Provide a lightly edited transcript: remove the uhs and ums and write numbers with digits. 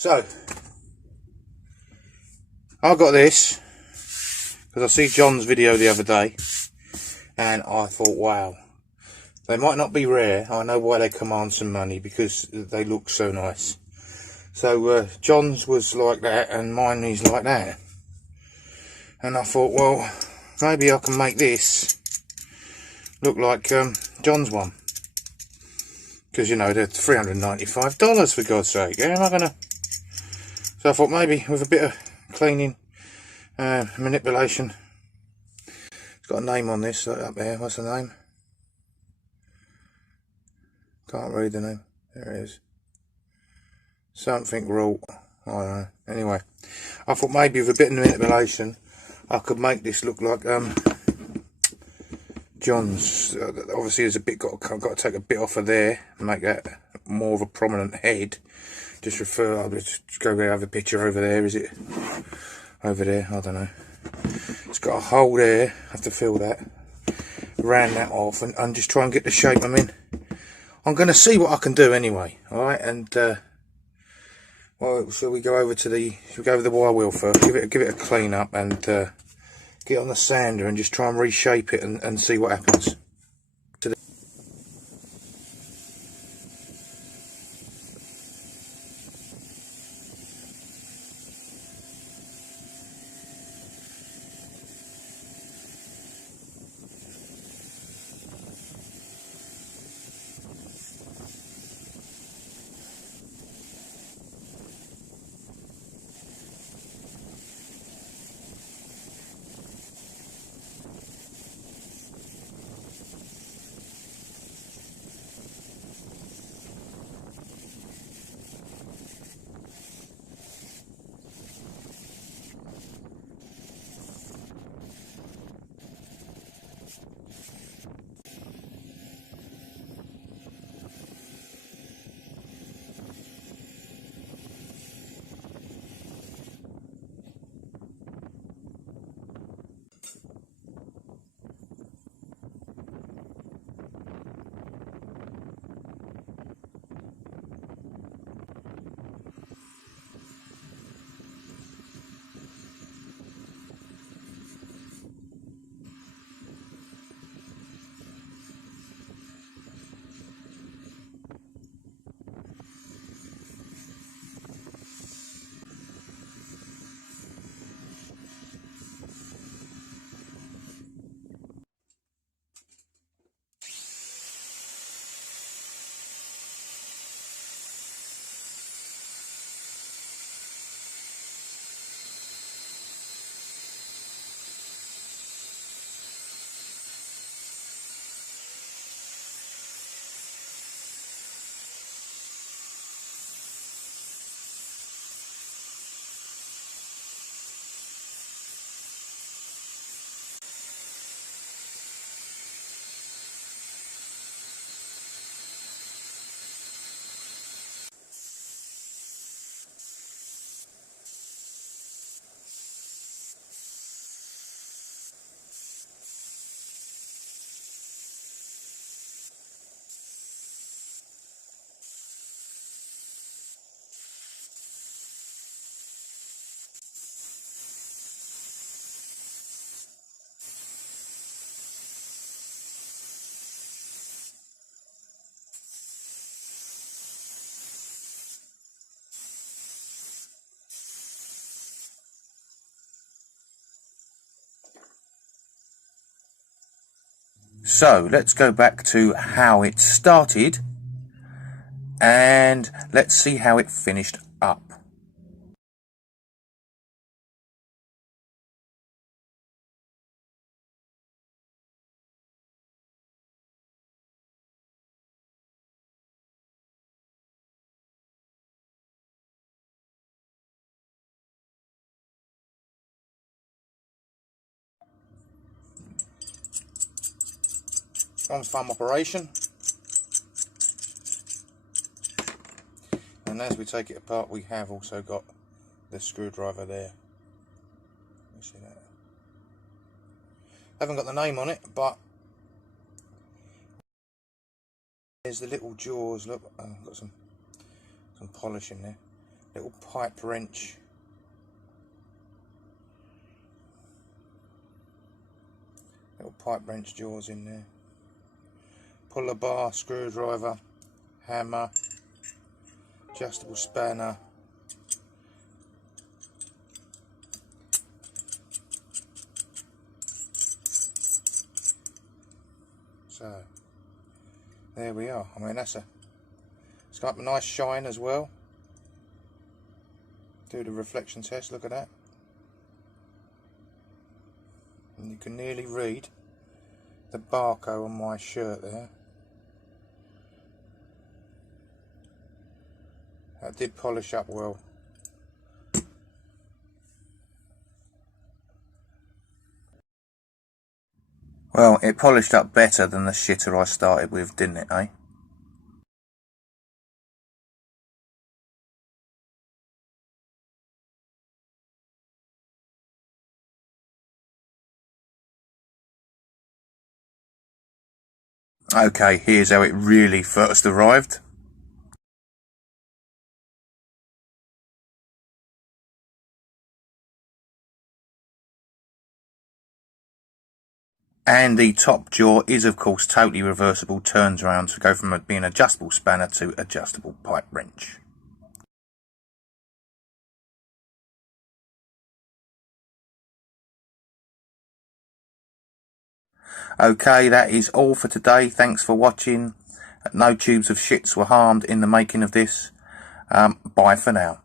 So, I got this because I see John's video the other day and I thought, wow, they might not be rare. I know why they command some money, because they look so nice. So John's was like that and mine is like that. And I thought, well, maybe I can make this look like John's one. Because, you know, they're $395 for God's sake. Yeah, am I going to... So I thought maybe with a bit of cleaning, manipulation. It's got a name on this, up there. What's the name? Can't read the name. There it is. Something wrought. I don't know. Anyway, I thought maybe with a bit of manipulation, I could make this look like John's. Obviously, there's a bit I've got to take a bit off of there and make that more of a prominent head. I'll just go have a picture over there. Is it over there? I don't know. It's got a hole there. I have to fill that. Round that off and just try and get the shape I'm in. I'm going to see what I can do anyway. All right, and well, shall we go over to the wire wheel first? Give it a clean up and get on the sander and just try and reshape it and see what happens. So let's go back to how it started and let's see how it finished up. On thumb operation, and as we take it apart we have also got the screwdriver there. You see that? Haven't got the name on it, but there's the little jaws. Look, I've got some polish in there. little pipe wrench. Little pipe wrench jaws in there. Puller bar, screwdriver, hammer, adjustable spanner. So there we are. I mean, it's got a nice shine as well. Do the reflection test, look at that. And you can nearly read the barcode on my shirt there. That did polish up well. Well, it polished up better than the shitter I started with, didn't it, eh? Okay, here's how it really first arrived. And the top jaw is of course totally reversible, turns around to go from being adjustable spanner to adjustable pipe wrench. Okay, that is all for today. Thanks for watching. No tubes of shits were harmed in the making of this. Bye for now.